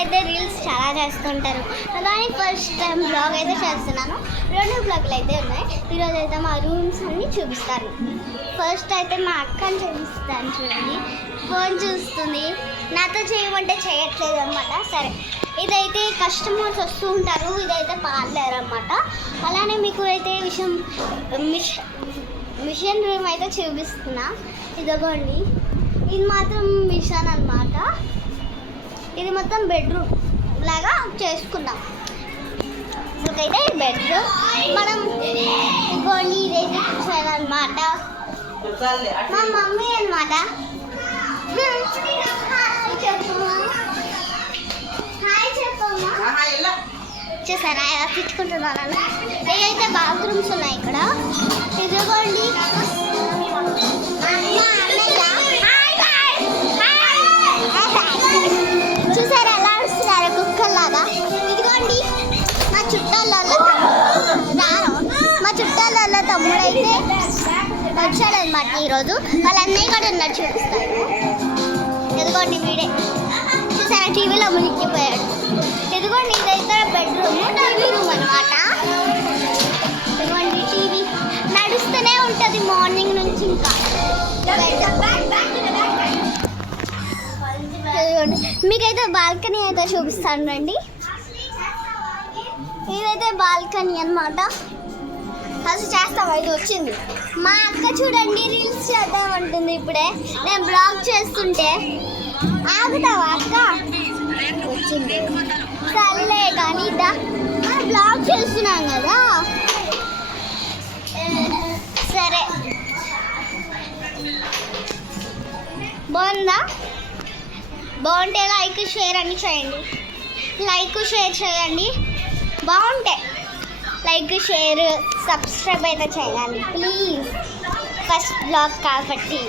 మీరైతే రీల్స్ చాలా చేస్తుంటారు, అలానే ఫస్ట్ టైం బ్లాగ్ అయితే చేస్తున్నాను. 2 బ్లాగులు అయితే ఉన్నాయి. ఈరోజు అయితే మా రూమ్స్ అన్నీ చూపిస్తాను. ఫస్ట్ అయితే మా అక్కని చూపిస్తాను. చూడండి, ఫోన్ చూస్తుంది, నాతో చేయమంటే చేయట్లేదు అనమాట. సరే, ఇదైతే కస్టమర్స్ వస్తూ ఉంటారు, ఇదైతే పార్లర్ అనమాట. అలానే మీకు అయితే మిషన్ రూమ్ అయితే చూపిస్తున్నా. ఇదిగోండి, ఇది మాత్రం మిషన్ అన్నమాట. ఇది మొత్తం బెడ్రూమ్ లాగా చేసుకున్నాం. ఇదైతే బెడ్రూమ్ మనం ఇదిగోండి, ఇదైతే కిచెన్ అన్నమాట. మా మమ్మీ అన్నమాట. హాయ్ చెప్పమ్మా. చూసారా ఎలా తెచ్చుకుంటున్నాను. ఇదైతే బాత్రూమ్స్ ఉన్నాయి ఇక్కడ. ఇదిగోండి చూసారా ఎలా వస్తున్నారు కుక్కల్లాగా. ఇదిగోండి మా చుట్టాల తమ్ముడైతే వచ్చాడనమాట ఈరోజు. వాళ్ళ అన్నయ్య కూడా ఉన్నారు, చూపిస్తాను. ఇదిగోండి వీడే, చూసారా టీవీలో మునిగిపోయాడు. ఇదిగోండి ఇదైతే బెడ్రూమ్, టీవీ రూమ్ అనమాట. ఇదిగోండి టీవీ నడుస్తూనే ఉంటుంది మార్నింగ్ నుంచి. ఇంకా మీకైతే బాల్కనీ అయితే చూపిస్తాను రండి. ఇదైతే బాల్కనీ అన్నమాట. అసలు చేస్తావా, ఇది వచ్చింది మా అక్క. చూడండి రీల్స్ చేద్దామంటుంది ఇప్పుడే, నేను బ్లాగ్ చేస్తుంటే. ఆగుతావా అక్క? వచ్చింది సర్లే కానీ బ్లాగ్ చేస్తున్నాం కదా. సరే, బాగుందా? బాగుంటే లైక్ షేర్ అని చేయండి. లైక్ షేర్ చేయండి, బాగుంటే లైక్ షేర్ సబ్స్క్రైబ్ అయితే చేయాలి ప్లీజ్. ఫస్ట్ బ్లాగ్ కాబట్టి.